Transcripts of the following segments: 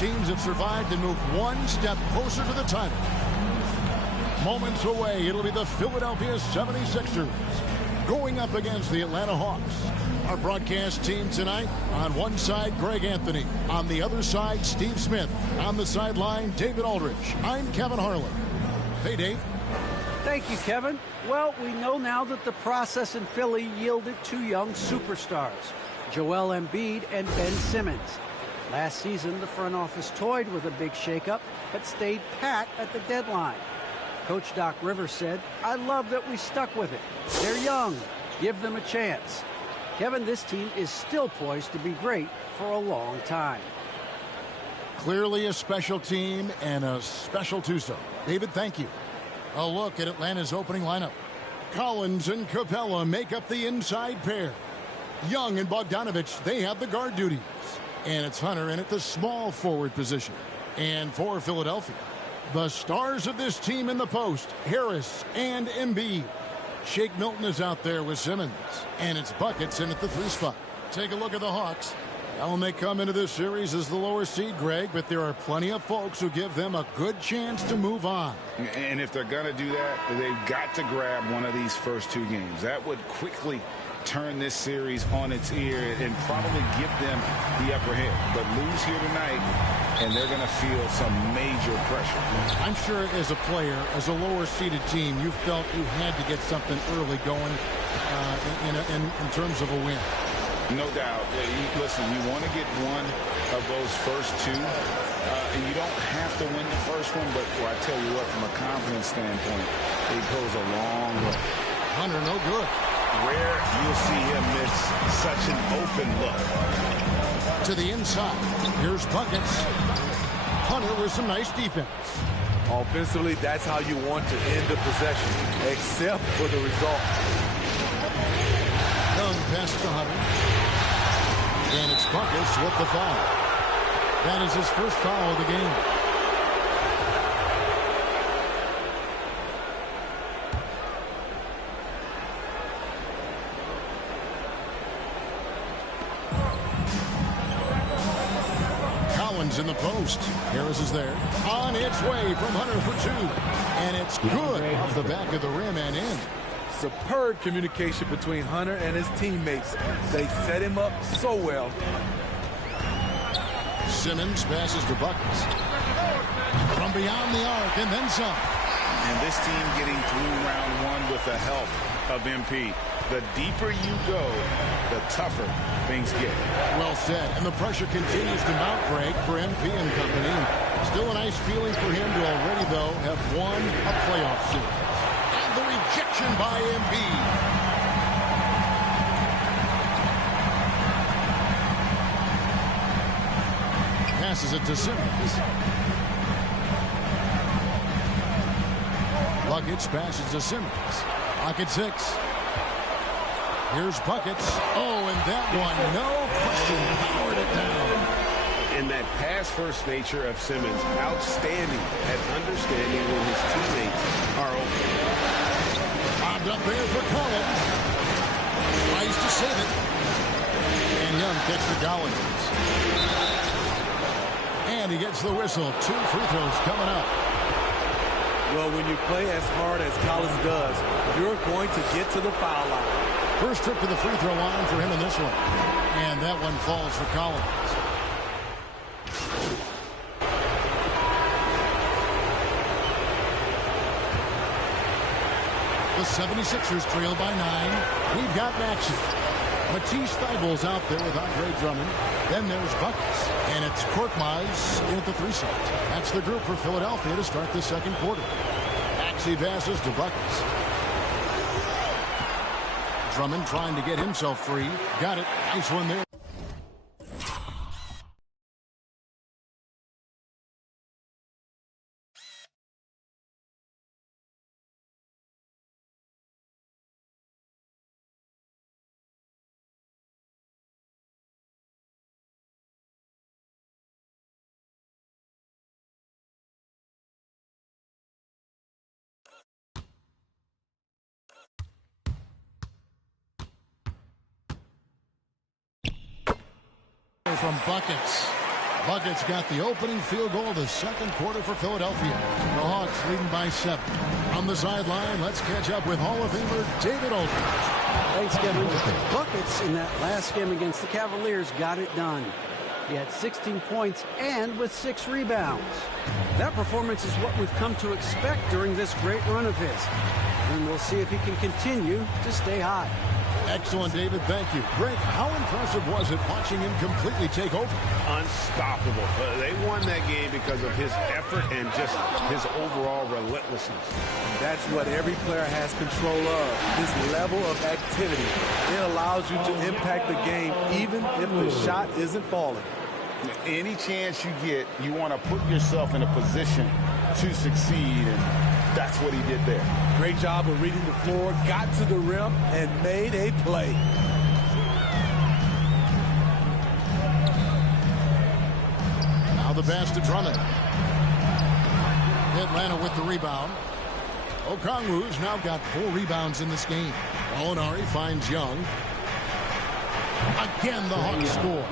teams have survived and moved one step closer to the title. Moments away, it'll be the Philadelphia 76ers going up against the Atlanta Hawks. Our broadcast team tonight, on one side, Greg Anthony. On the other side, Steve Smith. On the sideline, David Aldridge. I'm Kevin Harlan. Hey, Dave. Thank you, Kevin. Well, we know now that the process in Philly yielded two young superstars, Joel Embiid and Ben Simmons. Last season, the front office toyed with a big shakeup, but stayed pat at the deadline. Coach Doc Rivers said, "I love that we stuck with it. They're young. Give them a chance." Kevin, this team is still poised to be great for a long time. Clearly a special team and a special twosome. David, thank you. A look at Atlanta's opening lineup. Collins and Capella make up the inside pair. Young and Bogdanovich, they have the guard duties. And it's Hunter in at the small forward position. And for Philadelphia, the stars of this team in the post, Harris and Embiid. Shake Milton is out there with Simmons. And it's buckets in at the 3 spot. Take a look at the Hawks. Well, they come into this series as the lower seed, Greg, but there are plenty of folks who give them a good chance to move on. And if they're going to do that, they've got to grab one of these first 2 games. That would quickly turn this series on its ear and probably give them the upper hand. But lose here tonight, and they're going to feel some major pressure. I'm sure as a player, as a lower-seeded team, you felt you had to get something early going in terms of a win. No doubt. Listen, you want to get one of those first 2. You don't have to win the first one, but I tell you what, from a confidence standpoint, it goes a long way. Hunter, no good. Rare you'll see him miss such an open look. To the inside. Here's buckets. Hunter with some nice defense. Offensively, that's how you want to end the possession, except for the result. Young pass to Hunter. And it's buckets with the foul. That is his first foul of the game. Collins in the post. Harris is there. On its way from Hunter for 2. And it's good off the back of the rim and in. Superb communication between Hunter and his teammates. They set him up so well. Simmons passes to buckets. From beyond the arc and then some. And this team getting through round 1 with the help of MP. The deeper you go, the tougher things get. Well said. And the pressure continues to mount, Greg, for MP and company. Still a nice feeling for him to already, though, have won a playoff series. And the rejection by Embiid. Passes it to Simmons. Buckets passes to Simmons. Pocket 6. Here's buckets. Oh, and that one, no question, powered it down. And that pass-first nature of Simmons, outstanding at understanding when his teammates are open. Bobbed up there for Collins. Tries to save it. And Young gets the Collins. And he gets the whistle. 2 free throws coming up. Well, when you play as hard as Collins does, you're going to get to the foul line. First trip to the free throw line for him in this one. And that one falls for Collins. The 76ers trail by 9. We've got action. Matisse Thybulle's out there with Andre Drummond. Then there's Buckets. And it's Korkmaz in at the 3 spot. That's the group for Philadelphia to start the second quarter. Maxey passes to Buckets. Drummond trying to get himself free. Got it. Nice one there. From Buckets. Buckets got the opening field goal of the second quarter for Philadelphia. The Hawks leading by 7. On the sideline, let's catch up with Hall of Famer David Aldridge. Thanks, Kevin. Buckets in that last game against the Cavaliers got it done. He had 16 points and with 6 rebounds. That performance is what we've come to expect during this great run of his. And we'll see if he can continue to stay hot. Excellent, David. Thank you. Greg, how impressive was it watching him completely take over? Unstoppable. They won that game because of his effort and just his overall relentlessness. That's what every player has control of, this level of activity. It allows you to impact the game even if the shot isn't falling. Any chance you get, you want to put yourself in a position to succeed, and that's what he did there. Great job of reading the floor, got to the rim, and made a play. Now the pass to Drummond. Atlanta with the rebound. Okongwu's now got 4 rebounds in this game. Molinari finds Young. Again, the Hawks score.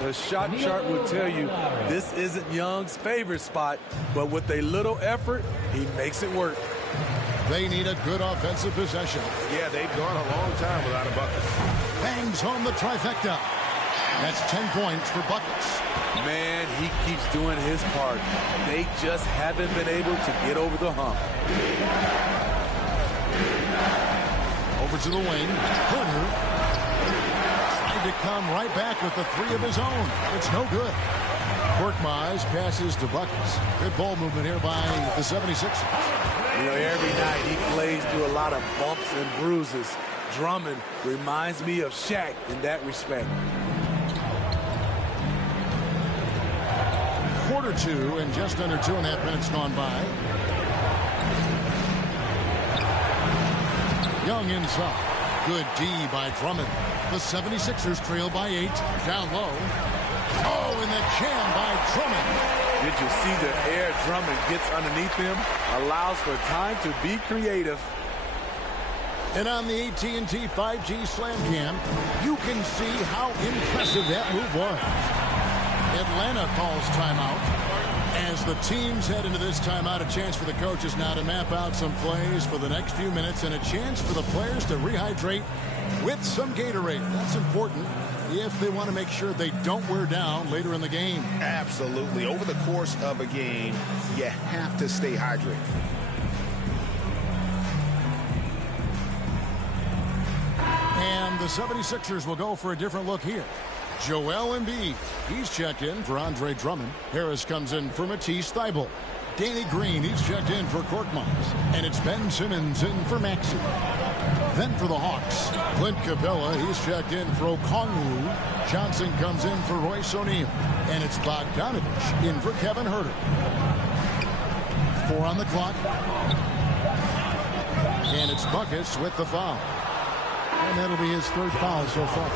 The shot chart will tell you this isn't Young's favorite spot, but with a little effort, he makes it work. They need a good offensive possession. Yeah, they've gone a long time without a bucket. Bangs home the trifecta. That's 10 points for Buckets. Man, he keeps doing his part. They just haven't been able to get over the hump. Over to the wing. Turner to come right back with the 3 of his own. It's no good. Korkmaz passes to Buckets. Good ball movement here by the 76ers. You know, every night he plays through a lot of bumps and bruises. Drummond reminds me of Shaq in that respect. Quarter 2 and just under 2.5 minutes gone by. Young inside. Good D by Drummond. The 76ers trail by 8. Down low. Oh, and the jam by Drummond. Did you see the air Drummond gets underneath him? Allows for time to be creative. And on the AT&T 5G Slam Cam, you can see how impressive that move was. Atlanta calls timeout. As the teams head into this timeout, a chance for the coaches now to map out some plays for the next few minutes and a chance for the players to rehydrate with some Gatorade. That's important if they want to make sure they don't wear down later in the game. Absolutely. Over the course of a game, you have to stay hydrated. And the 76ers will go for a different look here. Joel Embiid, he's checked in for Andre Drummond. Harris comes in for Matisse Thybulle. Danny Green, he's checked in for Korkmaz. And it's Ben Simmons in for Maxey. Then for the Hawks, Clint Capella, he's checked in for Okongwu. Johnson comes in for Royce O'Neal. And it's Bogdanovich in for Kevin Huerter. 4 on the clock. And it's Buckets with the foul. And that'll be his 3rd foul so far.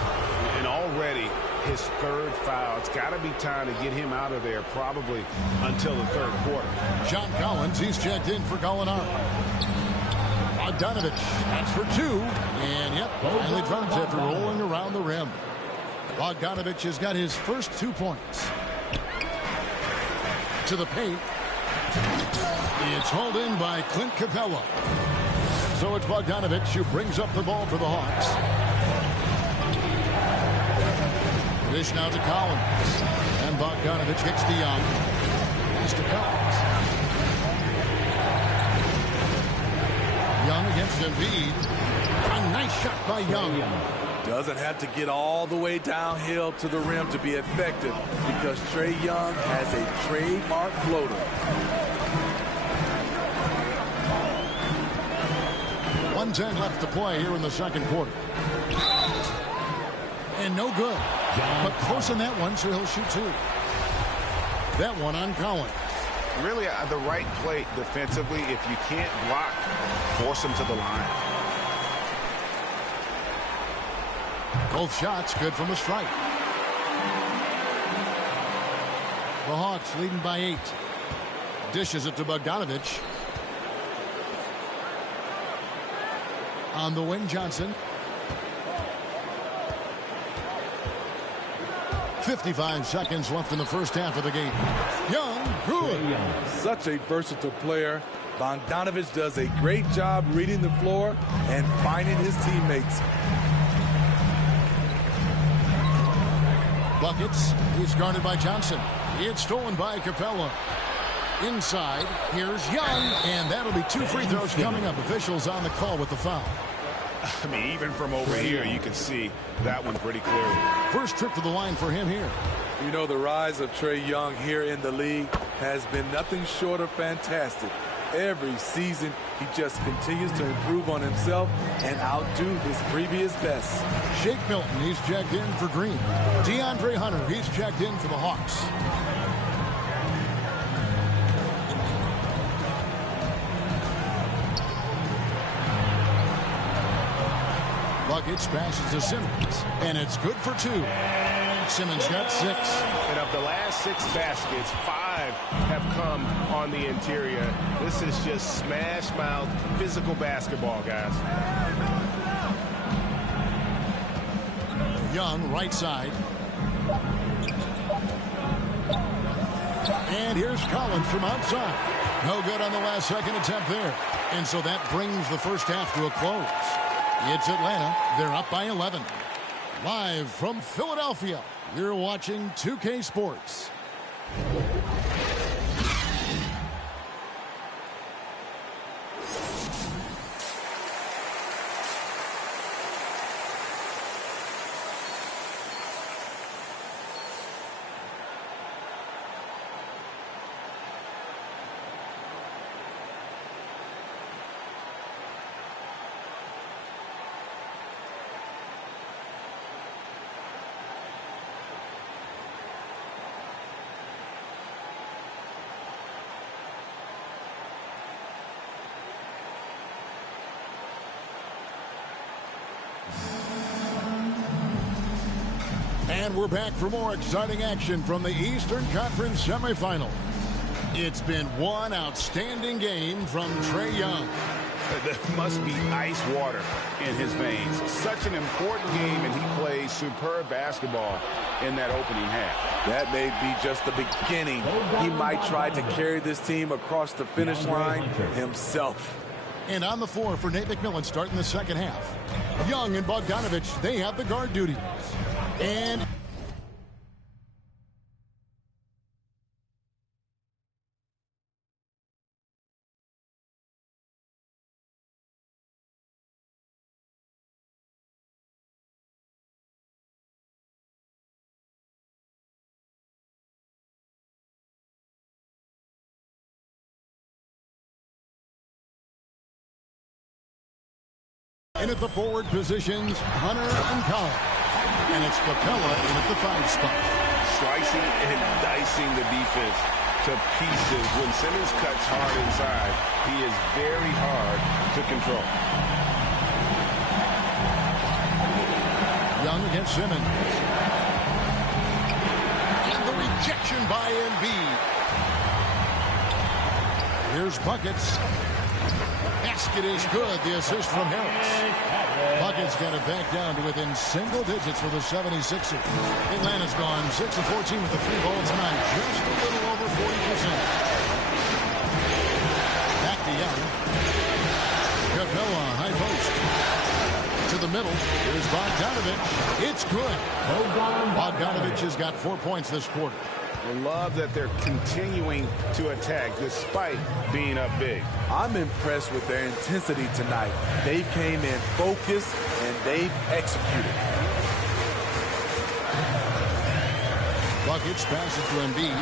And already his 3rd foul. It's got to be time to get him out of there probably until the 3rd quarter. John Collins, he's checked in for Gallinari. Bogdanovich, that's for 2. And yep, finally drops after rolling around the rim. Bogdanovich has got his first 2 points. To the paint. It's hauled in by Clint Capella. So it's Bogdanovich who brings up the ball for the Hawks. Dish now to Collins. And Bogdanovich kicks to Young. Pass to Collins. Young against Embiid. A nice shot by Young. Doesn't have to get all the way downhill to the rim to be effective because Trae Young has a trademark floater. 1:10 left to play here in the second quarter. And no good. But close on that one, so he'll shoot 2. That one on Collins. Really the right play defensively. If you can't block, force him to the line. Both shots good from a strike. The Hawks leading by 8. Dishes it to Bogdanovich. On the wing, Johnson. 55 seconds left in the first half of the game. Young, good. Such a versatile player. Bogdanovich does a great job reading the floor and finding his teammates. Buckets. He's guarded by Johnson. It's stolen by Capella. Inside, here's Young, and that'll be 2 free throws coming up. Officials on the call with the foul. I mean, even from over here, you can see that one pretty clearly. First trip to the line for him here. You know, the rise of Trae Young here in the league has been nothing short of fantastic. Every season, he just continues to improve on himself and outdo his previous best. Shake Milton, he's checked in for Green. DeAndre Hunter, he's checked in for the Hawks. Buckets passes to Simmons, and it's good for 2. Simmons got 6. And of the last 6 baskets, 5 have come on the interior. This is just smash-mouth physical basketball, guys. Young, right side. And here's Collins from outside. No good on the last second attempt there. And so that brings the first half to a close. It's Atlanta. They're up by 11. Live from Philadelphia, you're watching 2K Sports. And we're back for more exciting action from the Eastern Conference semifinal. It's been one outstanding game from Trae Young. There must be ice water in his veins. Such an important game, and he plays superb basketball in that opening half. That may be just the beginning. He might try to carry this team across the finish line himself. And on the floor for Nate McMillan starting the second half. Young and Bogdanovich, they have the guard duties. And at the forward positions, Hunter and Collins. And it's Capella in at the 5 spot. Slicing and dicing the defense to pieces. When Simmons cuts hard inside, he is very hard to control. Young against Simmons. And the rejection by Embiid. Here's Buckets. Basket is good. The assist from Harris. Buckets got it back down to within single digits for the 76ers. Atlanta's gone 6 of 14 with the 3 ball tonight. Just a little over 40%. Back to Young. Capella, high post. To the middle. Here's Bogdanovich. It's good. Bogdanovich has got 4 points this quarter. I love that they're continuing to attack despite being up big. I'm impressed with their intensity tonight. They came in focused and they've executed. Buckets passes to Embiid.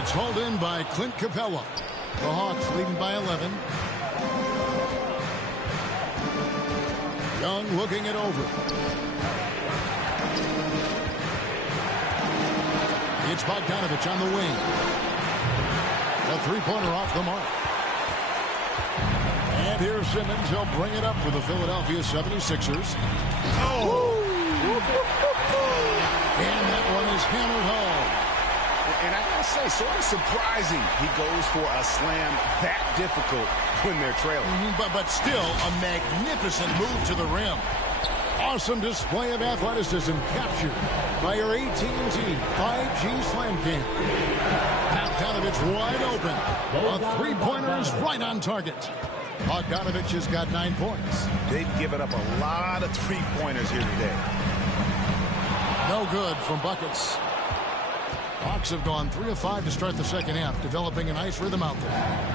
It's hauled in by Clint Capella. The Hawks leading by 11. Young looking it over. It's Bogdanovich on the wing. A three-pointer off the mark. And here's Simmons. He'll bring it up for the Philadelphia 76ers. Oh! And that one is hammered home. And I gotta say, sort of surprising he goes for a slam that difficult when they're trailing. But still a magnificent move to the rim. Awesome display of athleticism captured by your AT&T 5G Slam Cam. Bogdanovich wide open. A three-pointer is right on target. Bogdanovich has got 9 points. They've given up a lot of three-pointers here today. No good from buckets. Hawks have gone 3 of 5 to start the second half, developing a nice rhythm out there.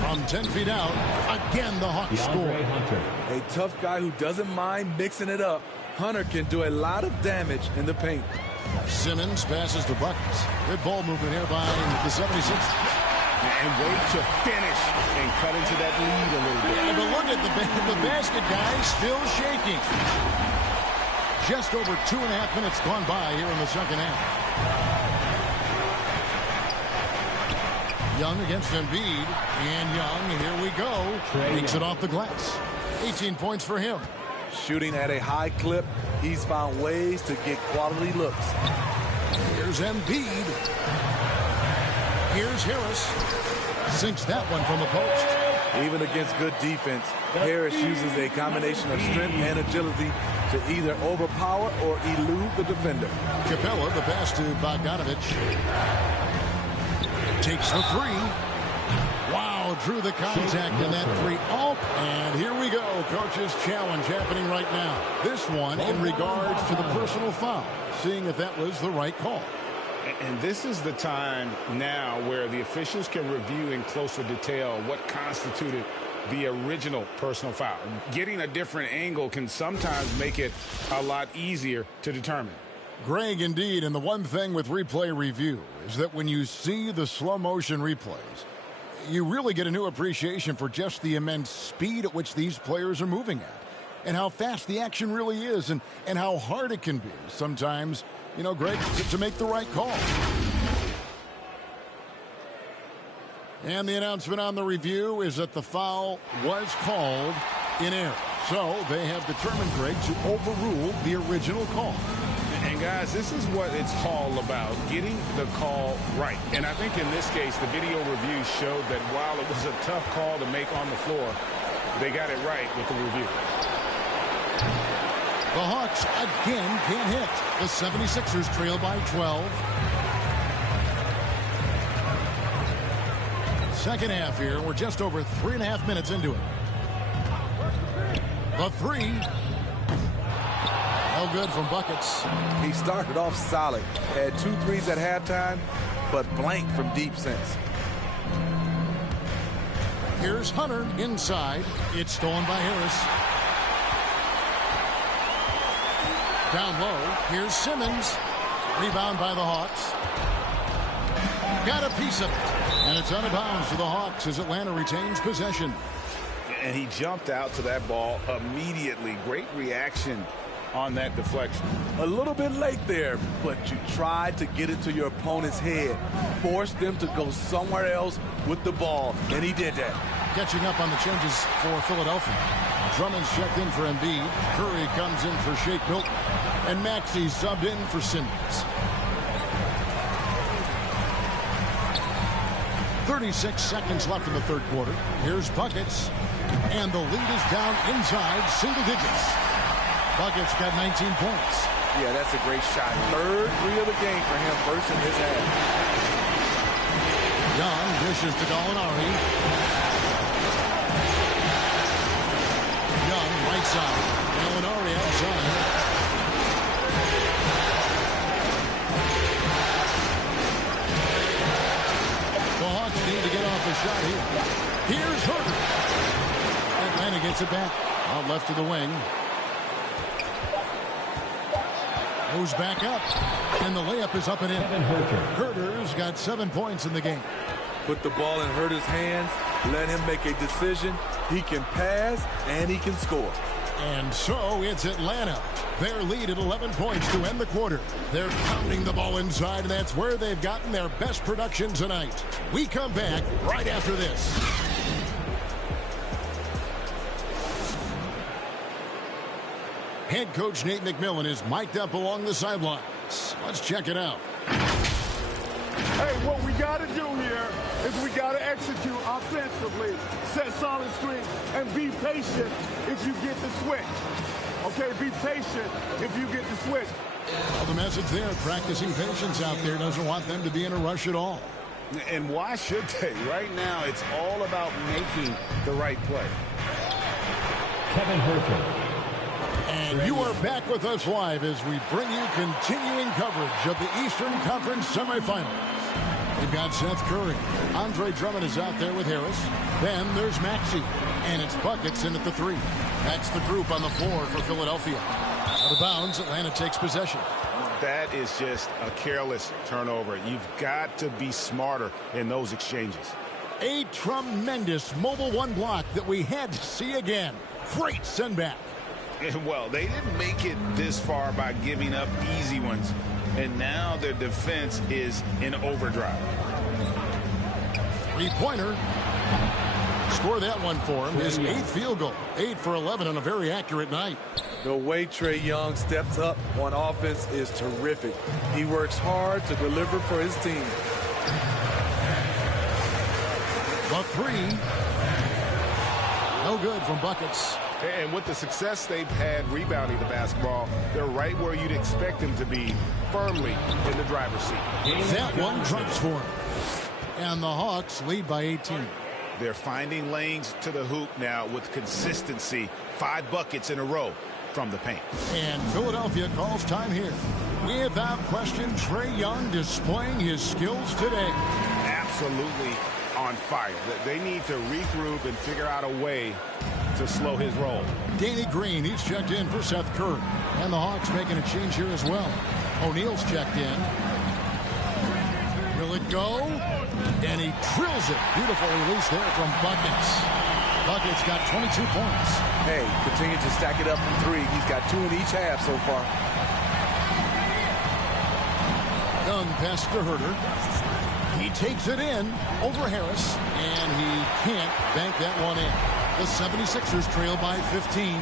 From 10 feet out, again the Hawks score. A tough guy who doesn't mind mixing it up. Hunter can do a lot of damage in the paint. Simmons passes to Buckets. Good ball movement here by the 76ers. And wait to finish and cut into that lead a little bit. Yeah, but look at the basket, guys, still shaking. Just over 2.5 minutes gone by here in the second half. Young against Embiid. And Young, here we go. Makes it off the glass. 18 points for him. Shooting at a high clip, he's found ways to get quality looks. Here's Embiid. Here's Harris. Sinks that one from the post. Even against good defense, Harris uses a combination of strength and agility to either overpower or elude the defender. Capella, the pass to Bogdanovich. Takes the three. Wow, drew the contact in that three. Oh, and here we go. Coach's challenge happening right now. This one in regards to the personal foul. Seeing if that was the right call. And this is the time now where the officials can review in closer detail what constituted the original personal foul. Getting a different angle can sometimes make it a lot easier to determine. Greg, indeed, and the one thing with replay review is that when you see the slow motion replays, you really get a new appreciation for just the immense speed at which these players are moving at and how fast the action really is and how hard it can be sometimes, you know, Greg, to make the right call. And the announcement on the review is that the foul was called in error. So they have determined, Greg, to overrule the original call. And guys, this is what it's all about, getting the call right. And I think in this case, the video review showed that while it was a tough call to make on the floor, they got it right with the review. The Hawks again can't hit. The 76ers trail by 12. Second half here. We're just over 3.5 minutes into it. The three. No good from Buckets. He started off solid. Had 2 threes at halftime, but blanked from deep since. Here's Hunter inside. It's stolen by Harris. Down low. Here's Simmons. Rebound by the Hawks. Got a piece of it. And it's out of bounds to the Hawks as Atlanta retains possession. And he jumped out to that ball immediately. Great reaction on that deflection. A little bit late there, but you tried to get it to your opponent's head. Forced them to go somewhere else with the ball, and he did that. Catching up on the changes for Philadelphia. Drummond's checked in for Embiid. Curry comes in for Shake Milton. And Maxey subbed in for Simmons. 36 seconds left in the third quarter. Here's Buckets. And the lead is down inside single digits. Buckets got 19 points. Yeah, that's a great shot. Third three of the game for him, first in his half. Young dishes to Gallinari. Young right side. Gallinari outside. The Hawks need to get off a shot here. Here's Herter. Atlanta gets it back. Out left to the wing. Goes back up. And the layup is up and in. Herter's got 7 points in the game. Put the ball in Herter's hands. Let him make a decision. He can pass and he can score. And so it's Atlanta. Their lead at 11 points to end the quarter. They're pounding the ball inside, and that's where they've gotten their best production tonight. We come back right after this. Head coach Nate McMillan is mic'd up along the sidelines. Let's check it out. Hey, what we got to do here is we got to execute offensively, set solid screens, and be patient if you get the switch. Okay, be patient if you get the switch. Well, the message there, practicing patience out there, doesn't want them to be in a rush at all. And why should they? Right now, it's all about making the right play. Kevin Herter. And you are back with us live as we bring you continuing coverage of the Eastern Conference semifinals. We've got Seth Curry. Andre Drummond is out there with Harris. Then there's Maxey. And it's buckets in at the 3. That's the group on the floor for Philadelphia. Out of bounds, Atlanta takes possession. That is just a careless turnover. You've got to be smarter in those exchanges. A tremendous mobile 1 block that we had to see again. Great send back. Well, they didn't make it this far by giving up easy ones. And now their defense is in overdrive. 3-pointer. Score that one for him. His 8th field goal. 8 for 11 on a very accurate night. The way Trae Young steps up on offense is terrific. He works hard to deliver for his team. The 3. No good from buckets. And with the success they've had rebounding the basketball, they're right where you'd expect them to be, firmly in the driver's seat. That one drops for him. And the Hawks lead by 18. They're finding lanes to the hoop now with consistency. 5 buckets in a row from the paint. And Philadelphia calls time here. Without question, Trae Young displaying his skills today. Absolutely on fire. They need to regroup and figure out a way to slow his roll. Danny Green, he's checked in for Seth Curry. And the Hawks making a change here as well. O'Neal's checked in. Will it go? And he drills it. Beautiful release there from Buckets. Buckets got 22 points. Hey, continue to stack it up from 3. He's got 2 in each half so far. Young pass to Herter. He takes it in over Harris, and he can't bank that one in. The 76ers trail by 15.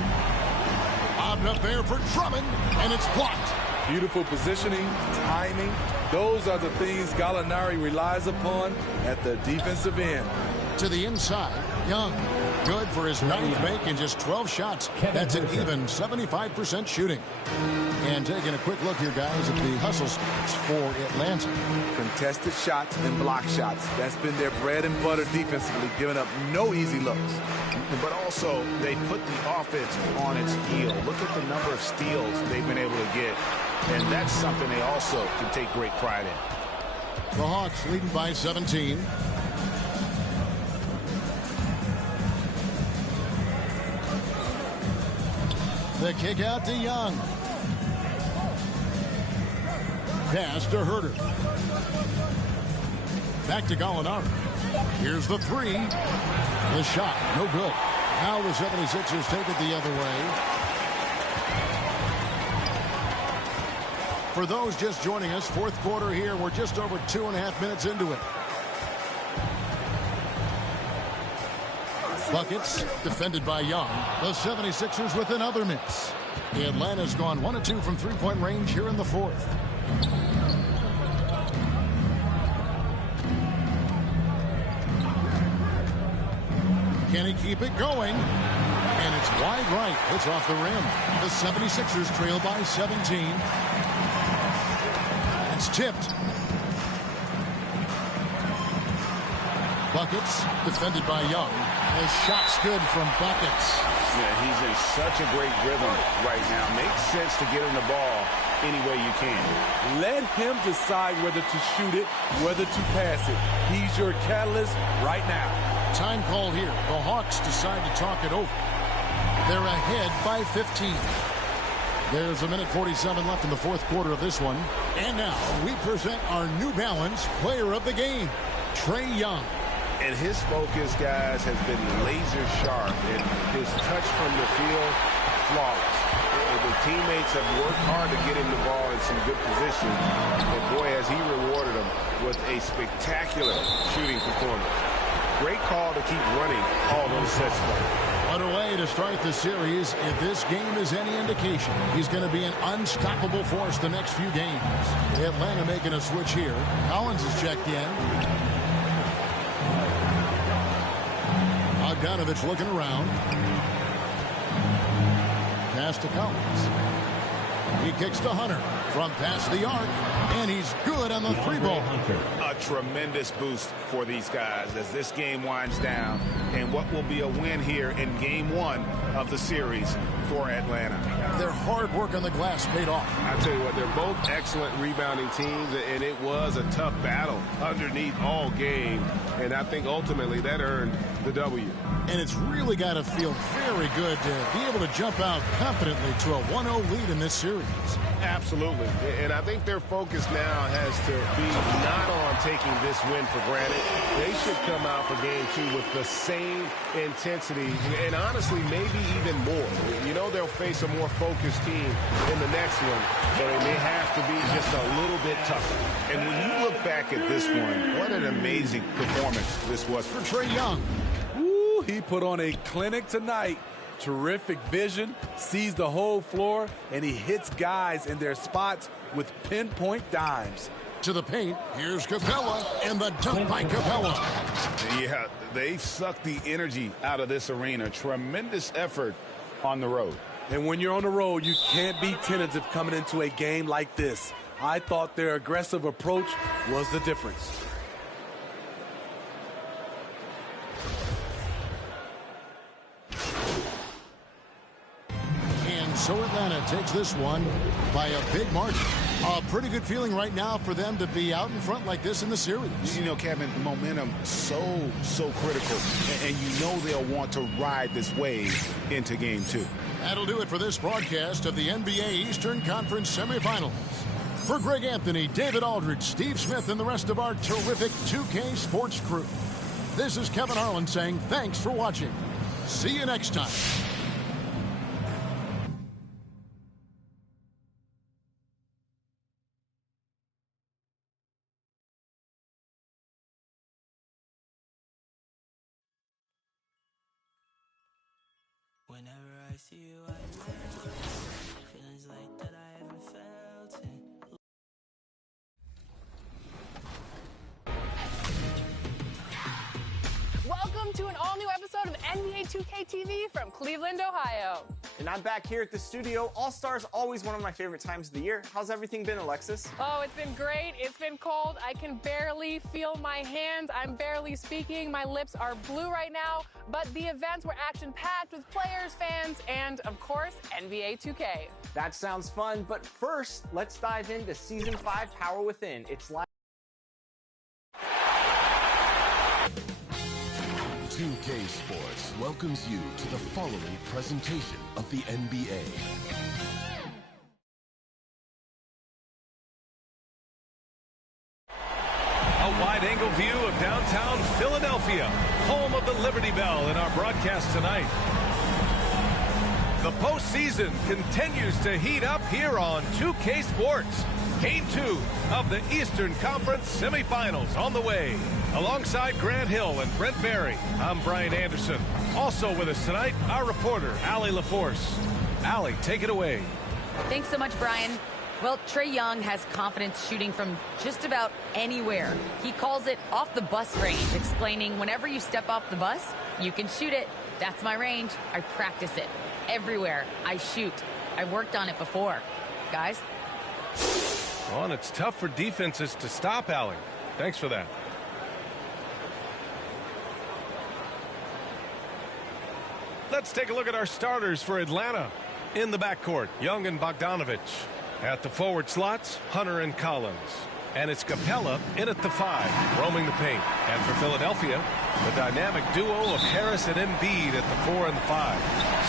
Bobbed up there for Drummond, and it's blocked. Beautiful positioning, timing. Those are the things Gallinari relies upon at the defensive end. To the inside, Young. Good for his 9th make in just 12 shots. That's an even 75% shooting. And taking a quick look here, guys, at the hustle stats for Atlanta. Contested shots and block shots. That's been their bread and butter defensively, giving up no easy looks. But also, they put the offense on its heel. Look at the number of steals they've been able to get. And that's something they also can take great pride in. The Hawks leading by 17. The kick out to Young. Pass to Herter. Back to Gallinari. Here's the 3. The shot, no good. Now the 76ers take it the other way. For those just joining us, 4th quarter here. We're just over 2.5 minutes into it. Buckets defended by Young. The 76ers with another miss. Atlanta's gone 1 of 2 from 3-point range here in the 4th. Can he keep it going? And it's wide right. It's off the rim. The 76ers trail by 17. It's tipped. Buckets defended by Young. His shot's good from Buckets. Yeah, he's in such a great rhythm right now. Makes sense to get him the ball any way you can. Let him decide whether to shoot it, whether to pass it. He's your catalyst right now. Time call here. The Hawks decide to talk it over. They're ahead by 15. There's a minute 47 left in the 4th quarter of this one. And now we present our New Balance player of the game, Trae Young. And his focus, guys, has been laser sharp. And his touch from the field, flawless. And the teammates have worked hard to get him the ball in some good position. And boy, has he rewarded them with a spectacular shooting performance. Great call to keep running all those sets. Underway to start the series. If this game is any indication, he's going to be an unstoppable force the next few games. Atlanta making a switch here. Collins is checked in. Bogdanovich looking around. Pass to Collins. He kicks to Hunter from past the arc, and he's good on the three ball. A tremendous boost for these guys as this game winds down, and what will be a win here in game one of the series for Atlanta. Their hard work on the glass paid off. I tell you what, they're both excellent rebounding teams, and it was a tough battle underneath all game, and I think ultimately that earned the W. And it's really got to feel very good to be able to jump out confidently to a 1-0 lead in this series. Absolutely. And I think their focus now has to be not on taking this win for granted. They should come out for game two with the same intensity and honestly maybe even more. You know they'll face a more focused team in the next one, so they may have to be just a little bit tougher. And when you look back at this one, what an amazing performance this was for Trae Young. Ooh, he put on a clinic tonight. Terrific vision, sees the whole floor, and he hits guys in their spots with pinpoint dimes. To the paint, here's Capella, and the dunk by Capella. Yeah, they sucked the energy out of this arena. Tremendous effort on the road. And when you're on the road, you can't be tentative coming into a game like this. I thought their aggressive approach was the difference. So Atlanta takes this one by a big margin. A pretty good feeling right now for them to be out in front like this in the series. You know, Kevin, momentum so critical. And you know they'll want to ride this wave into game two. That'll do it for this broadcast of the NBA Eastern Conference semifinals. For Greg Anthony, David Aldridge, Steve Smith, and the rest of our terrific 2K Sports crew, this is Kevin Harlan saying thanks for watching. See you next time. Whenever I see you, I melt. Feelings like that I haven't felt it. Welcome to an all-new episode of NBA 2K TV from Cleveland, Ohio. And I'm back here at the studio. All-Star's always one of my favorite times of the year. How's everything been, Alexis? Oh, it's been great. It's been cold. I can barely feel my hands. I'm barely speaking. My lips are blue right now. But the events were action-packed with players, fans, and, of course, NBA 2K. That sounds fun. But first, let's dive into Season 5 Power Within. It's live. 2K Sports welcomes you to the following presentation of the NBA. A wide-angle view of downtown Philadelphia, home of the Liberty Bell in our broadcast tonight. The postseason continues to heat up here on 2K Sports. Game 2 of the Eastern Conference semifinals on the way. Alongside Grant Hill and Brent Barry, I'm Brian Anderson. Also with us tonight, our reporter, Allie LaForce. Allie, take it away. Thanks so much, Brian. Well, Trae Young has confidence shooting from just about anywhere. He calls it off the bus range, explaining whenever you step off the bus, you can shoot it. That's my range. I practice it. Everywhere I shoot. I've worked on it before. Guys? Well, and it's tough for defenses to stop Allie. Thanks for that. Let's take a look at our starters for Atlanta. In the backcourt, Young and Bogdanovich. At the forward slots, Hunter and Collins. And it's Capella in at the 5, roaming the paint. And for Philadelphia, the dynamic duo of Harris and Embiid at the 4 and the 5.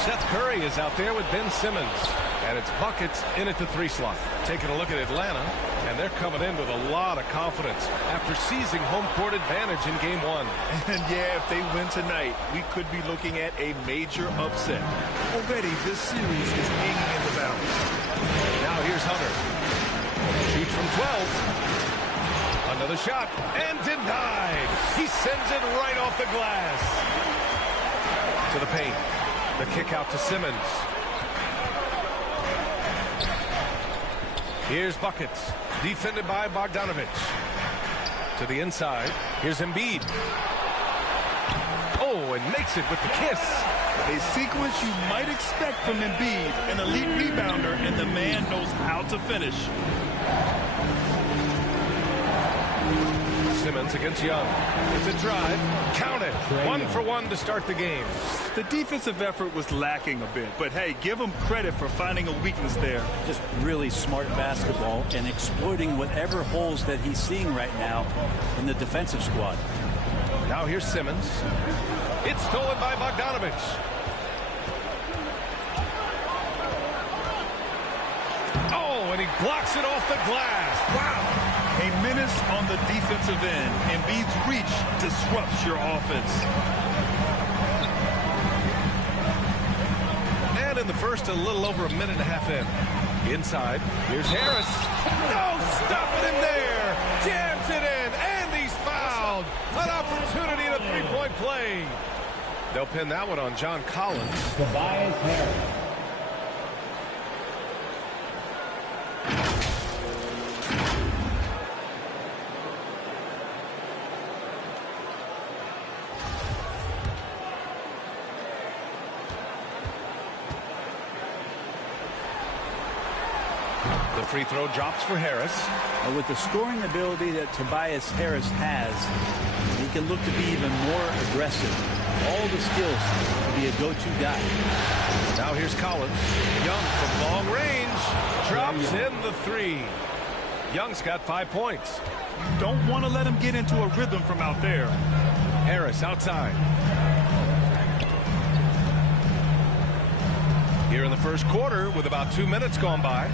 Seth Curry is out there with Ben Simmons. And it's buckets in at the 3 slot. Taking a look at Atlanta, and they're coming in with a lot of confidence after seizing home court advantage in Game 1. And yeah, if they win tonight, we could be looking at a major upset. Already, this series is hanging in the balance. Now here's Hunter. Shoots from 12. Another shot, and denied. He sends it right off the glass. To the paint. The kick out to Simmons. Here's Buckets. Defended by Bogdanovich. To the inside. Here's Embiid. Oh, and makes it with the kiss. A sequence you might expect from Embiid, an elite rebounder, and the man knows how to finish. Simmons against Young. With the drive. Count it. 1 for 1 to start the game. The defensive effort was lacking a bit, but hey, give him credit for finding a weakness there. Just really smart basketball and exploiting whatever holes that he's seeing right now in the defensive squad. Now here's Simmons. It's stolen by Bogdanovich. Oh, and he blocks it off the glass. Wow. A menace on the defensive end. Embiid's reach disrupts your offense. And in the first, a little over a minute and a half in. Inside, here's Harris. No, stopping him there. Jams it in, and he's fouled. An opportunity in a three-point play. They'll pin that one on John Collins. Tobias Harris. The free throw drops for Harris. With the scoring ability that Tobias Harris has, he can look to be even more aggressive. All the skills to be a go-to guy. Now here's Collins. Young from long range. Drops in the three. Young's got 5 points. You don't want to let him get into a rhythm from out there. Harris outside. Here in the first quarter with about 2 minutes gone by.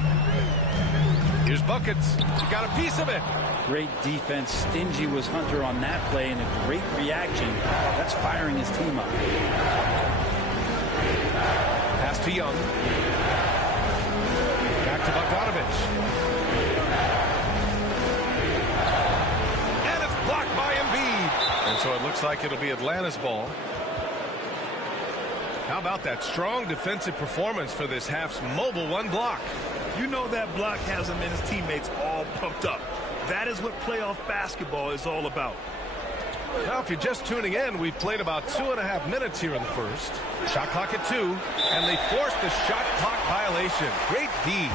Here's Buckets. He got a piece of it. Great defense. Stingy was Hunter on that play, and a great reaction. That's firing his team up. Pass to Young. Back to Bogdanovich. And it's blocked by Embiid. And so it looks like it'll be Atlanta's ball. How about that strong defensive performance for this half's mobile one block? You know that block has him and his teammates all pumped up. That is what playoff basketball is all about. Now, if you're just tuning in, we've played about 2.5 minutes here in the first. Shot clock at 2, and they forced the shot clock violation. Great D.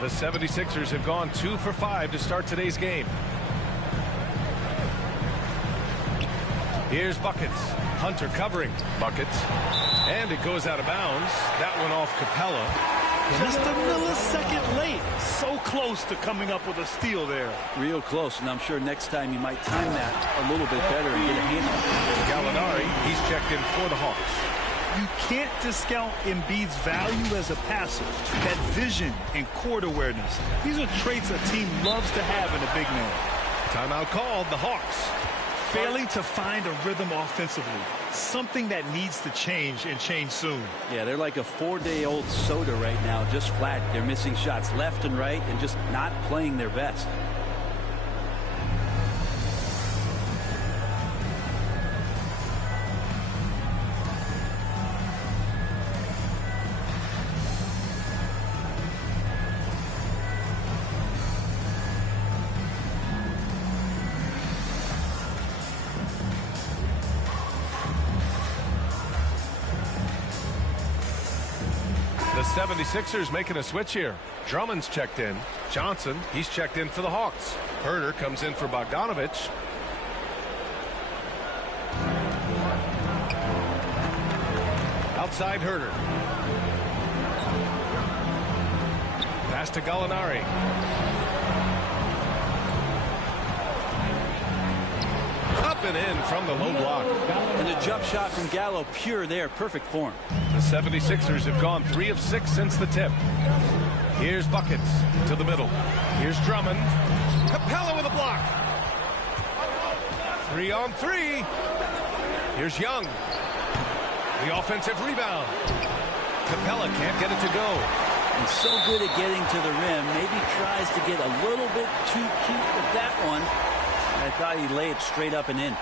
The 76ers have gone 2 for 5 to start today's game. Here's Buckets. Hunter covering. Buckets. And it goes out of bounds. That one off Capella. Just a millisecond late. So close to coming up with a steal there. Real close, and I'm sure next time you might time that a little bit better and get a handle. Gallinari, he's checked in for the Hawks. You can't discount Embiid's value as a passer. That vision and court awareness. These are traits a team loves to have in a big man. Timeout called. The Hawks failing to find a rhythm offensively. Something that needs to change and change soon. Yeah, they're like a 4-day-old soda right now, just flat. They're missing shots left and right and just not playing their best. The 76ers making a switch here. Drummond's checked in. Johnson, he's checked in for the Hawks. Herter comes in for Bogdanovich. Outside Herter. Pass to Gallinari. Up and in from the low block. And a jump shot from Gallo, pure there, perfect form. The 76ers have gone 3 of 6 since the tip. Here's Buckets to the middle. Here's Drummond. Capella with a block. 3 on 3. Here's Young. The offensive rebound. Capella can't get it to go. He's so good at getting to the rim. Maybe tries to get a little bit too cute with that one. I thought he'd lay it straight up and in.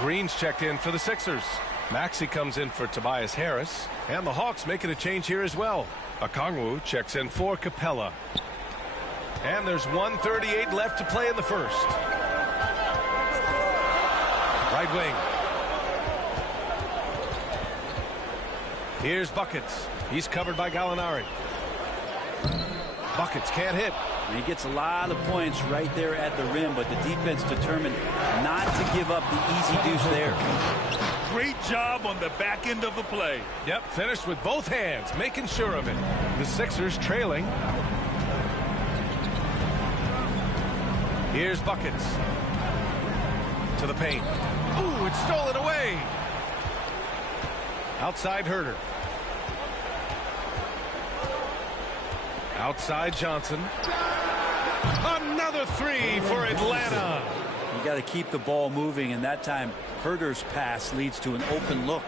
Green's checked in for the Sixers. Maxey comes in for Tobias Harris. And the Hawks making a change here as well. Okongwu checks in for Capella. And there's 1:38 left to play in the first. Right wing. Here's Buckets. He's covered by Gallinari. Buckets can't hit. And he gets a lot of points right there at the rim, but the defense determined not to give up the easy deuce there. Great job on the back end of the play. Yep, finished with both hands, making sure of it. The Sixers trailing. Here's Buckets. To the paint. Ooh, it's stolen away. Outside Herter. Outside Johnson. Another three for Atlanta. You got to keep the ball moving, and that time Herter's pass leads to an open look.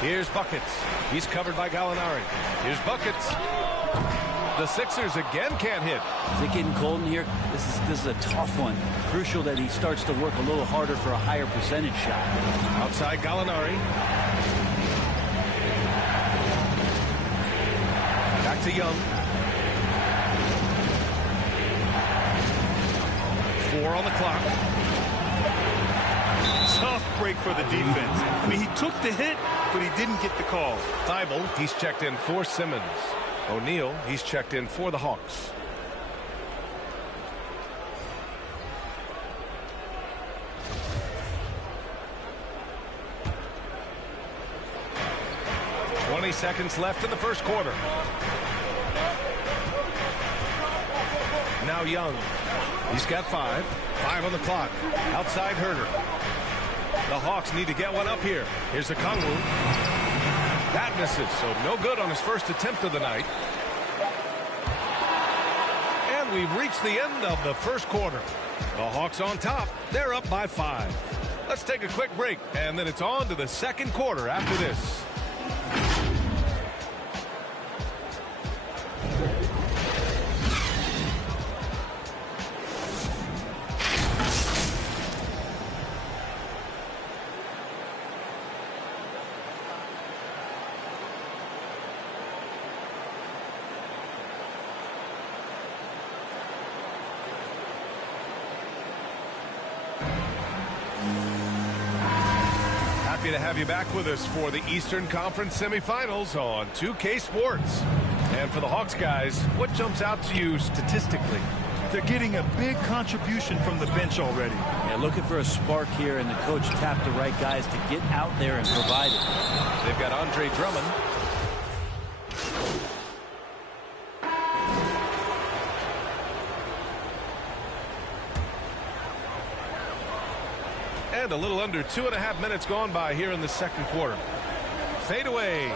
Here's Buckets. He's covered by Gallinari. Here's Buckets. The Sixers again can't hit. Is it getting cold in here? This is a tough one. Crucial that he starts to work a little harder for a higher percentage shot. Outside Gallinari. Back to Young. 4 on the clock. Tough break for the defense. I mean, he took the hit, but he didn't get the call. Thibault, he's checked in for Simmons. O'Neal, he's checked in for the Hawks. Seconds left in the first quarter. Now Young. He's got 5. 5 on the clock. Outside Herter. The Hawks need to get one up here. Here's Okongwu. That misses, so no good on his first attempt of the night. And we've reached the end of the first quarter. The Hawks on top. They're up by 5. Let's take a quick break, and then it's on to the second quarter after this. Happy to have you back with us for the Eastern Conference semifinals on 2K Sports. And for the Hawks guys, what jumps out to you statistically? They're getting a big contribution from the bench already. Yeah, looking for a spark here, and the coach tapped the right guys to get out there and provide it. They've got Andre Drummond. And a little under 2.5 minutes gone by here in the second quarter. Fade away.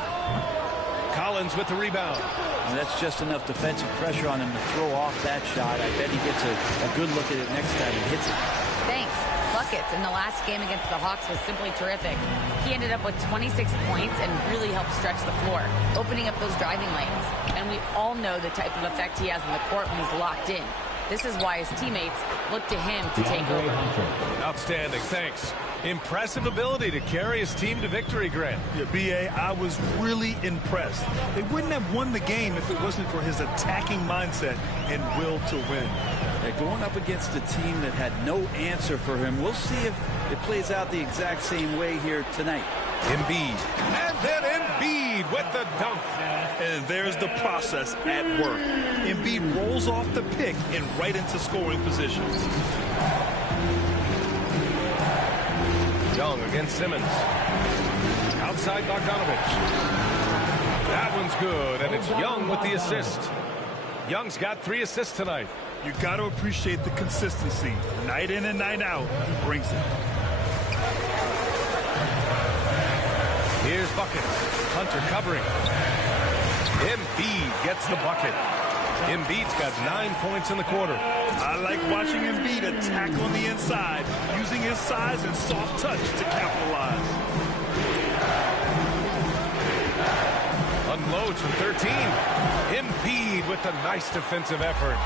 Collins with the rebound. And that's just enough defensive pressure on him to throw off that shot. I bet he gets a good look at it next time and hits it. Thanks. Buckets in the last game against the Hawks was simply terrific. He ended up with 26 points and really helped stretch the floor, opening up those driving lanes. And we all know the type of effect he has on the court when he's locked in. This is why his teammates look to him to take over. Outstanding, thanks. Impressive ability to carry his team to victory, Grant. Yeah, B.A., I was really impressed. They wouldn't have won the game if it wasn't for his attacking mindset and will to win. They're going up against a team that had no answer for him. We'll see if it plays out the exact same way here tonight. Embiid. And then Embiid with the dunk. And there's the process at work. Embiid rolls off the pick and right into scoring position. Young against Simmons. Outside Bogdanovich. That one's good, and it's Young with the assist. Young's got 3 assists tonight. You got to appreciate the consistency. Night in and night out, he brings it. Here's Buckets. Hunter covering. Embiid gets the bucket. Embiid's got 9 points in the quarter. I like watching Embiid attack on the inside, using his size and soft touch to capitalize. Unloads from 13. Embiid with a nice defensive effort.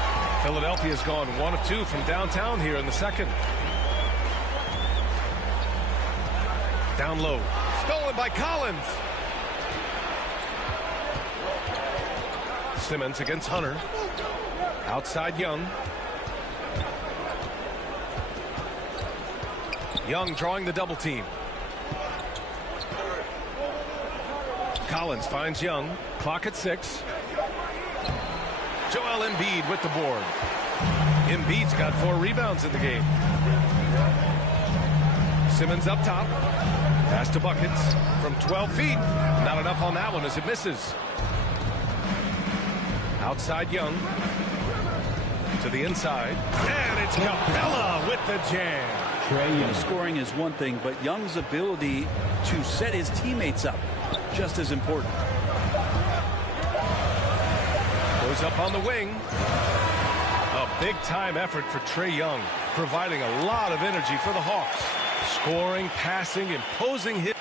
Philadelphia's gone 1 of 2 from downtown here in the second. Down low. Stolen by Collins. Simmons against Hunter. Outside Young. Young drawing the double team. Collins finds Young. Clock at 6. Joel Embiid with the board. Embiid's got 4 rebounds in the game. Simmons up top. Pass to Buckets from 12 feet. Not enough on that one as it misses. Outside Young. To the inside. And it's Capella with the jam. Scoring is one thing, but Young's ability to set his teammates up just as important. Goes up on the wing. A big-time effort for Trae Young, providing a lot of energy for the Hawks. Scoring, passing, imposing hit.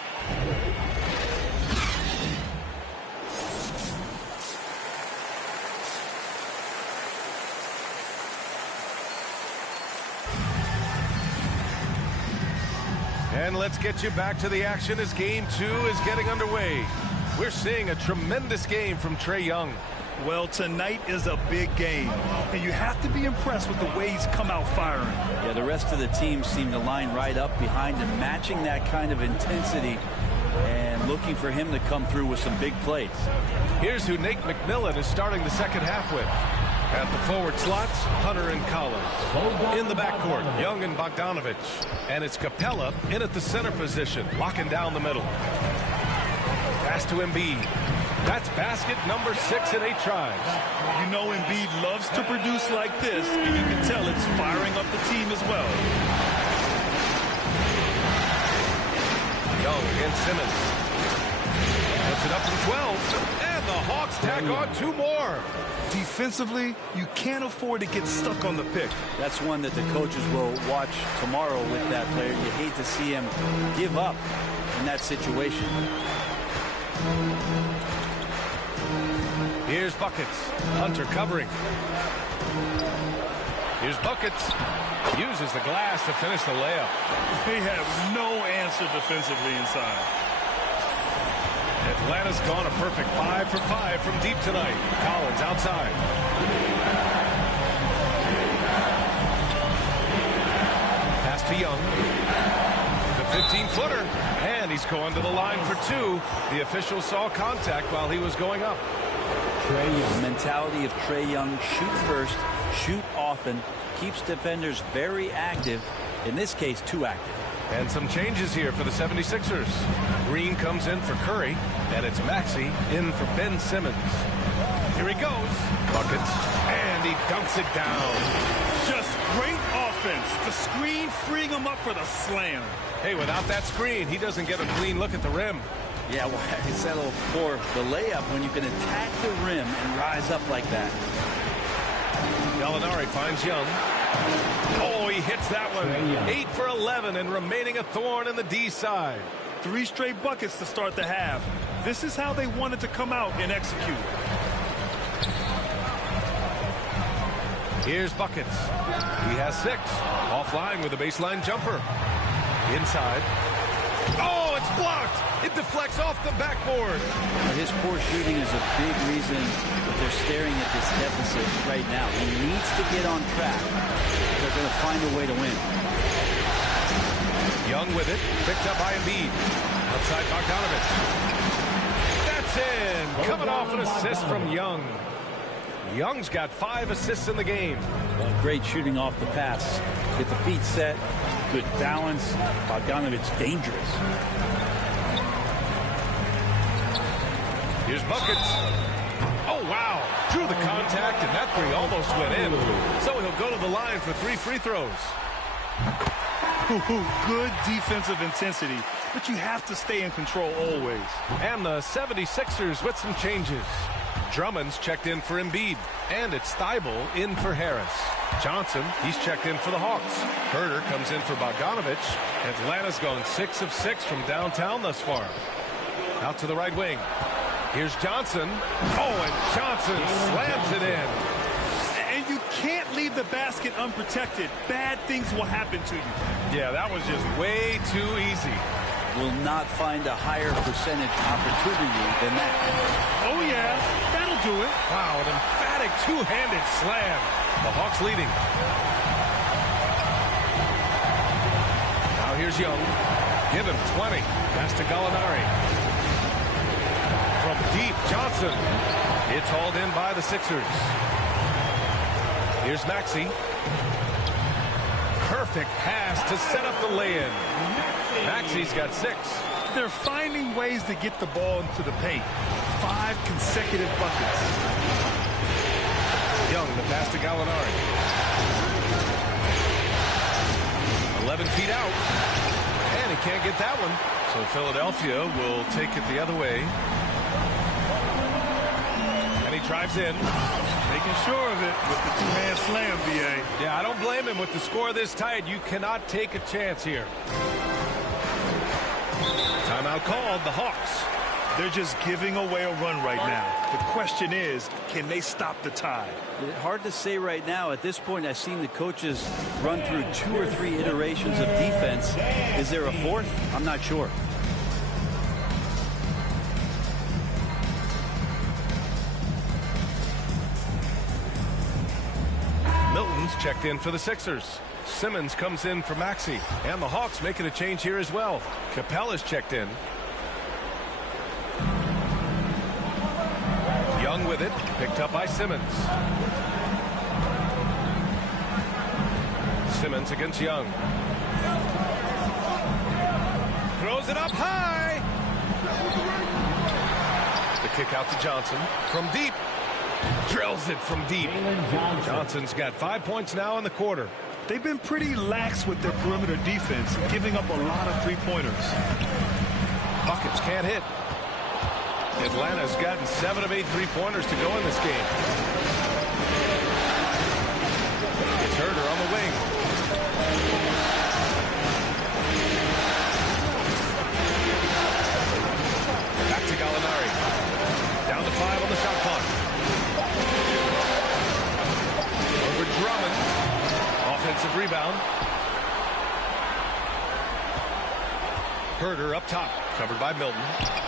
And let's get you back to the action as Game 2 is getting underway. We're seeing a tremendous game from Trae Young. Well, tonight is a big game, and you have to be impressed with the way he's come out firing. Yeah, the rest of the team seem to line right up behind him, matching that kind of intensity and looking for him to come through with some big plays. Here's who Nate McMillan is starting the second half with. At the forward slots, Hunter and Collins. In the backcourt, Young and Bogdanovich. And it's Capella in at the center position, locking down the middle. Pass to Embiid. That's basket number 6 in 8 tries. You know Embiid loves to produce like this, and you can tell it's firing up the team as well. Young against Simmons. Puts it up from 12. And the Hawks tack on 2 more. Defensively, you can't afford to get stuck on the pick. That's one that the coaches will watch tomorrow with that player. You hate to see him give up in that situation. Here's Buckets. Hunter covering. Here's Buckets. Uses the glass to finish the layup. They have no answer defensively inside. Atlanta's gone a perfect 5 for 5 from deep tonight. Collins outside. Pass to Young. The 15-footer. And he's going to the line for 2. The official saw contact while he was going up. The mentality of Trae Young: shoot first, shoot often, keeps defenders very active. In this case, too active. And some changes here for the 76ers. Green comes in for Curry, and it's Maxey in for Ben Simmons. Here he goes. Buckets, and he dunks it down. Just great offense. The screen freeing him up for the slam. Hey, without that screen, he doesn't get a clean look at the rim. Yeah, well, he settled for the layup when you can attack the rim and rise up like that. Gallinari finds Young. Oh, he hits that one. 8 for 11 and remaining a thorn in the D side. 3 straight buckets to start the half. This is how they wanted to come out and execute. Here's Buckets. He has 6. Offline with a baseline jumper. Inside. Oh, it's blocked. It deflects off the backboard. His poor shooting is a big reason that they're staring at this deficit right now. He needs to get on track. They're going to find a way to win. Young with it. Picked up by Embiid. Outside Bogdanovich. That's in. Coming off an assist from Young. Young's got 5 assists in the game. Great shooting off the pass. Get the feet set. Good balance. Bogdanovich dangerous. Here's Buckets. Oh, wow. Drew the contact, and that 3 almost went in. So he'll go to the line for 3 free throws. Good defensive intensity, but you have to stay in control always. And the 76ers with some changes. Drummond's checked in for Embiid, and it's Thibault in for Harris. Johnson, he's checked in for the Hawks. Herter comes in for Bogdanovich. Atlanta's gone 6 of 6 from downtown thus far. Out to the right wing. Here's Johnson. Oh, and Johnson slams it in. And you can't leave the basket unprotected. Bad things will happen to you. Yeah, that was just way too easy. Will not find a higher percentage opportunity than that. Oh, yeah, that'll do it. Wow, an emphatic two-handed slam. The Hawks leading. Now here's Young. Give him 20. Pass to Gallinari. From deep, Johnson. It's hauled in by the Sixers. Here's Maxey. Perfect pass to set up the lay-in. Maxey's got 6. They're finding ways to get the ball into the paint. 5 consecutive buckets. Young, the pass to Gallinari. 11 feet out. And he can't get that one. So Philadelphia will take it the other way. And he drives in. Making sure of it with the two-hand slam, B.A. Yeah, I don't blame him. With the score this tight, you cannot take a chance here. Timeout called, the Hawks. They're just giving away a run right now. The question is, can they stop the tide? Hard to say right now. At this point, I've seen the coaches run through 2 or 3 iterations of defense. Is there a 4th? I'm not sure. Milton's checked in for the Sixers. Simmons comes in for Maxey. And the Hawks making a change here as well. Capella's checked in. Young with it. Picked up by Simmons. Simmons against Young. Throws it up high. The kick out to Johnson. From deep. Drills it from deep. Johnson's got 5 points now in the quarter. They've been pretty lax with their perimeter defense, giving up a lot of three-pointers. Buckets can't hit. Atlanta's gotten 7 of 8 three-pointers to go in this game. It's Herder on the wing. Back to Gallinari. Down to 5 on the shot clock. Over Drummond. Offensive rebound. Herder up top. Covered by Milton.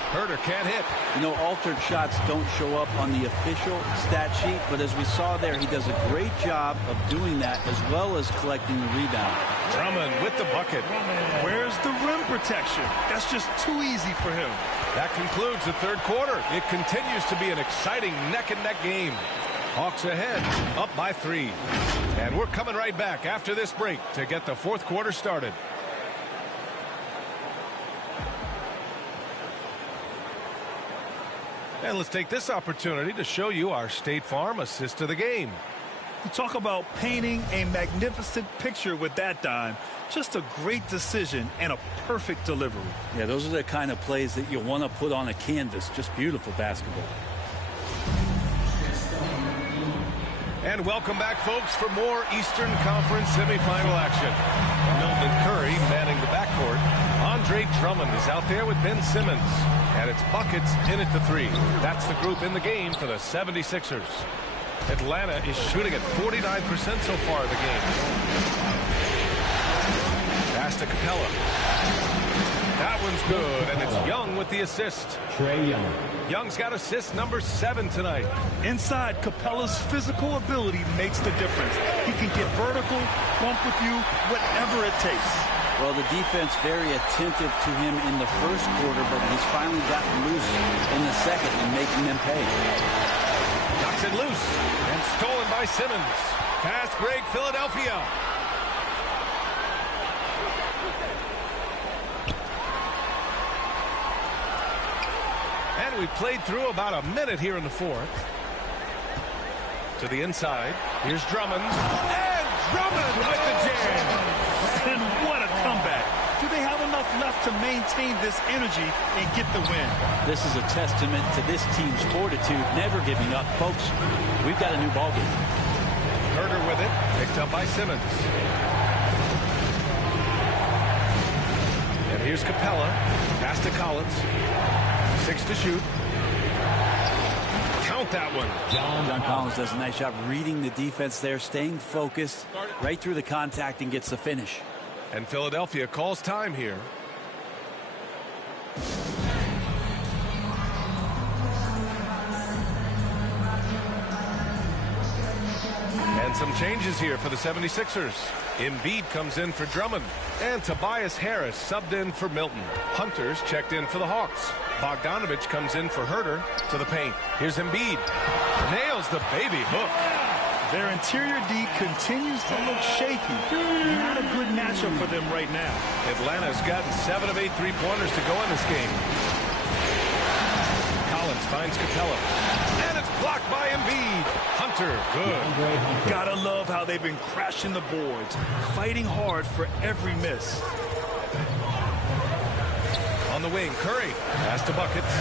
Herder can't hit. You know, altered shots don't show up on the official stat sheet, but as we saw there, he does a great job of doing that as well as collecting the rebound. Drummond with the bucket. Where's the rim protection? That's just too easy for him. That concludes the third quarter. It continues to be an exciting neck-and-neck game. Hawks ahead, up by 3. And we're coming right back after this break to get the fourth quarter started. And let's take this opportunity to show you our State Farm assist of the game. You talk about painting a magnificent picture with that dime. Just a great decision and a perfect delivery. Yeah, those are the kind of plays that you want to put on a canvas. Just beautiful basketball. And welcome back, folks, for more Eastern Conference semifinal action. Milton Curry manning the backcourt. Andre Drummond is out there with Ben Simmons. And it's buckets in at the 3. That's the group in the game for the 76ers. Atlanta is shooting at 49% so far in the game. Pass to Capella. That one's good, and it's Young with the assist. Trae Young. Young's got assist number 7 tonight. Inside, Capella's physical ability makes the difference. He can get vertical, bump with you, whatever it takes. Well, the defense very attentive to him in the first quarter, but he's finally gotten loose in the second and making them pay. Knocks it loose and stolen by Simmons. Fast break, Philadelphia. And we played through about a minute here in the fourth. To the inside. Here's Drummond. And Drummond with the jam. And what a comeback. Do they have enough left to maintain this energy and get the win? This is a testament to this team's fortitude, never giving up. Folks, we've got a new ballgame. Herder with it. Picked up by Simmons. And here's Capella. Pass to Collins. 6 to shoot. Count with that one. John Collins does a nice job reading the defense there, staying focused right through the contact and gets the finish. And Philadelphia calls time here. And some changes here for the 76ers. Embiid comes in for Drummond. And Tobias Harris subbed in for Milton. Hunter's checked in for the Hawks. Bogdanovich comes in for Herter to the paint. Here's Embiid. Nails the baby hook. Their interior D continues to look shaky. Not a good matchup for them right now. Atlanta's gotten 7 of 8 3-pointers to go in this game. Collins finds Capella. And it's blocked by Embiid. Hunter, good. Gotta love how they've been crashing the boards, fighting hard for every miss. On the wing, Curry. Pass to Buckets.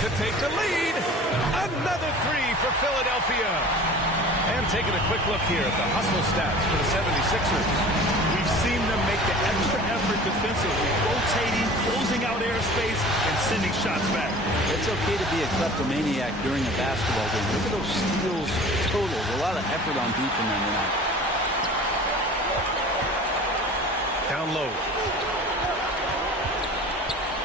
To take the lead. Another three for Philadelphia. And taking a quick look here at the hustle stats for the 76ers. We've seen them make the extra effort defensively, rotating, closing out airspace, and sending shots back. It's okay to be a kleptomaniac during a basketball game. Look at those steals total. A lot of effort on D from them tonight. Down low.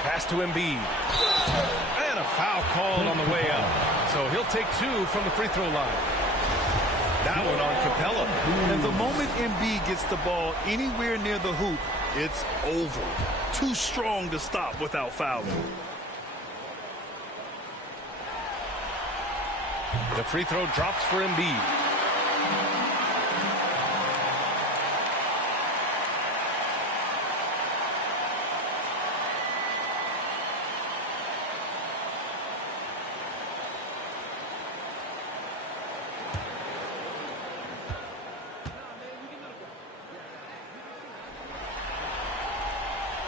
Pass to Embiid. And a foul called on the way up. So he'll take 2 from the free throw line. That one on Capella. And the moment Embiid gets the ball anywhere near the hoop, it's over. Too strong to stop without fouling. The free throw drops for Embiid.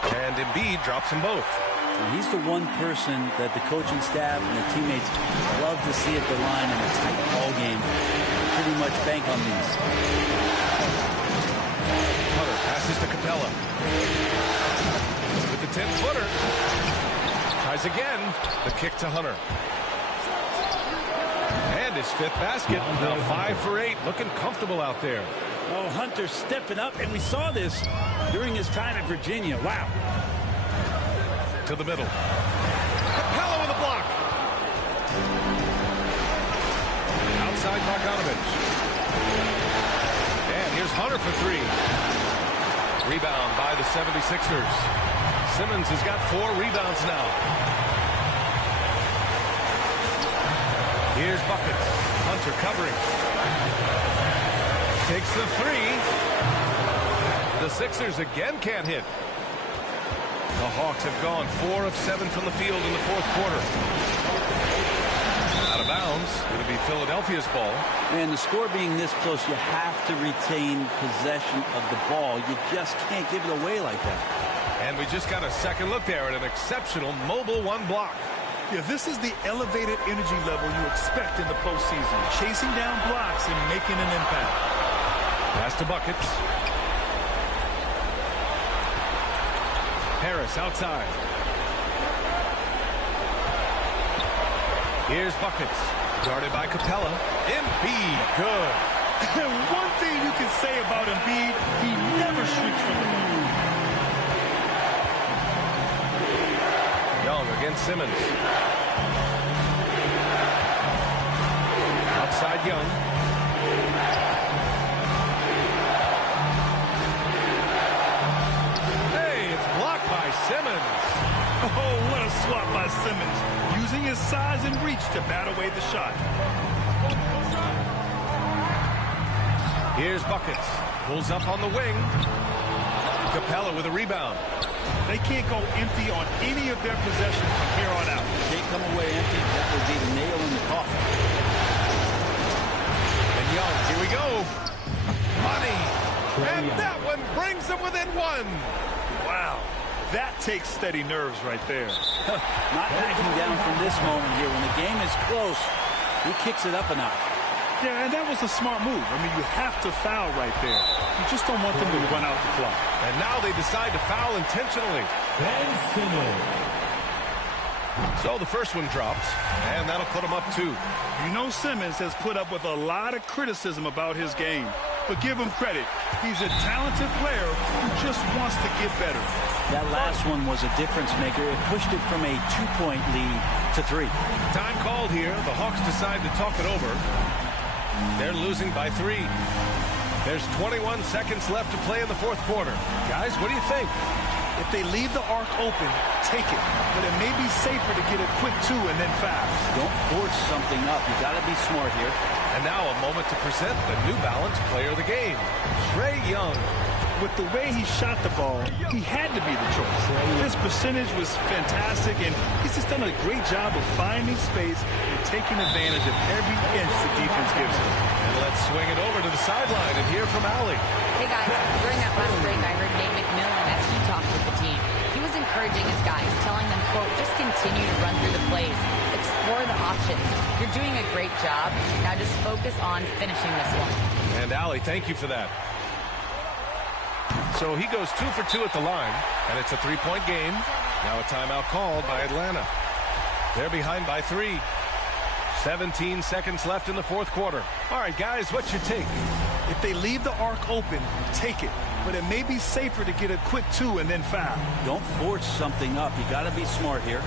And Embiid drops them both. And he's the one person that the coaching staff and the teammates love to see at the line in a tight ball game. They pretty much bank on these. Hunter passes to Capella. With the 10-footer. Tries again. The kick to Hunter. And his 5th basket. Now 5 for 8. Looking comfortable out there. Oh, Hunter stepping up, and we saw this during his time at Virginia. Wow. To the middle. Capella with a block. Outside Bogdanovich. And here's Hunter for 3. Rebound by the 76ers. Simmons has got 4 rebounds now. Here's Buckets. Hunter covering. Takes the 3. The Sixers again can't hit. The Hawks have gone 4 of 7 from the field in the 4th quarter. Out of bounds. Going to be Philadelphia's ball. And the score being this close, you have to retain possession of the ball. You just can't give it away like that. And we just got a second look there at an exceptional mobile 1 block. Yeah, this is the elevated energy level you expect in the postseason. Chasing down blocks and making an impact. Pass to Buckets. Harris outside. Here's Buckets. Guarded by Capella. Embiid, good. And one thing you can say about Embiid, he never shrinks from the ball. Young against Simmons. Outside Young. Simmons. Oh, what a swap by Simmons. Using his size and reach to bat away the shot. Here's Buckets. Pulls up on the wing. Capella with a rebound. They can't go empty on any of their possessions from here on out. Can't come away empty. That would be the nail in the coffin. And Young, here we go. Money. And that one brings them within 1. Wow. That takes steady nerves right there. Not backing down from this moment here. When the game is close, he kicks it up a notch. Yeah, and that was a smart move. I mean, you have to foul right there. You just don't want them to run out the clock. And now they decide to foul intentionally. Ben Simmons. So the first one drops, and that'll put him up 2. You know Simmons has put up with a lot of criticism about his game. But give him credit. He's a talented player who just wants to get better. That last one was a difference maker. It pushed it from a 2-point lead to 3. Time called here. The Hawks decide to talk it over. They're losing by 3. There's 21 seconds left to play in the fourth quarter. Guys, what do you think? If they leave the arc open, take it. But it may be safer to get a quick 2 and then fast. Don't force something up. You got to be smart here. And now a moment to present the New Balance player of the game, Trae Young. With the way he shot the ball, he had to be the choice. His percentage was fantastic, and he's just done a great job of finding space and taking advantage of every inch the defense gives him. And let's swing it over to the sideline and hear from Allie. Hey, guys. During that last break, I heard Nate McMillan as he talked with the team. He was encouraging his guys, telling them, quote, just continue to run through the plays, explore the options. You're doing a great job. Now just focus on finishing this one. And Allie, thank you for that. So he goes 2 for 2 at the line, and it's a 3-point game. Now a timeout called by Atlanta. They're behind by 3. 17 seconds left in the fourth quarter. All right, guys, what's your take? If they leave the arc open, take it. But it may be safer to get a quick 2 and then foul. Don't force something up. You got to be smart here.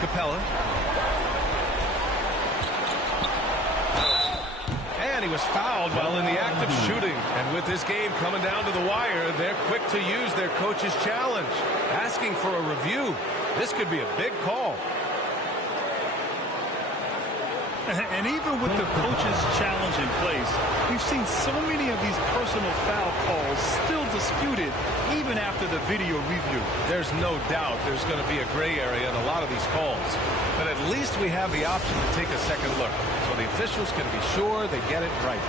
Capella. And he was fouled while in the act of shooting. And with this game coming down to the wire, they're quick to use their coach's challenge, asking for a review. This could be a big call. And even with the coach's challenge in place, we've seen so many of these personal foul calls still disputed even after the video review. There's no doubt there's going to be a gray area in a lot of these calls. But at least we have the option to take a second look, so the officials can be sure they get it right.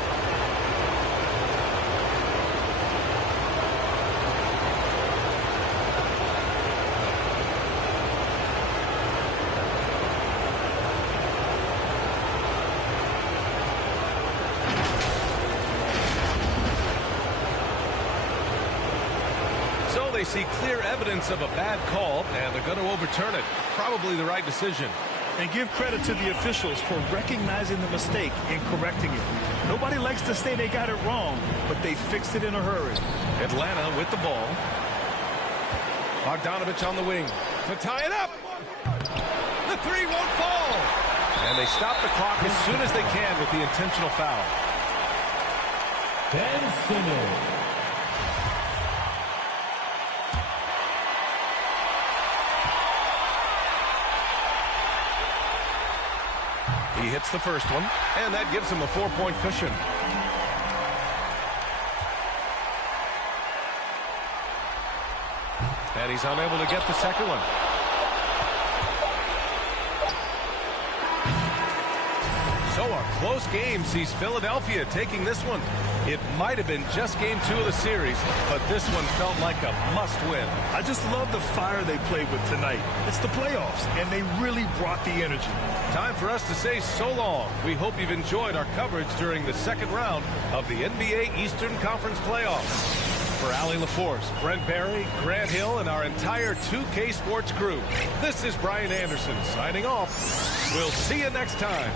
They see clear evidence of a bad call, and they're going to overturn it. Probably the right decision. And give credit to the officials for recognizing the mistake and correcting it. Nobody likes to say they got it wrong, but they fixed it in a hurry. Atlanta with the ball. Bogdanovich on the wing to tie it up. The 3 won't fall. And they stop the clock as soon as they can with the intentional foul. Ben Simmons. He hits the first one, and that gives him a 4-point cushion. And he's unable to get the second one. So a close game sees Philadelphia taking this one. It might have been just game 2 of the series, but this one felt like a must-win. I just love the fire they played with tonight. It's the playoffs, and they really brought the energy. Time for us to say so long. We hope you've enjoyed our coverage during the second round of the NBA Eastern Conference Playoffs. For Allie LaForce, Brent Barry, Grant Hill, and our entire 2K Sports crew, this is Brian Anderson signing off. We'll see you next time.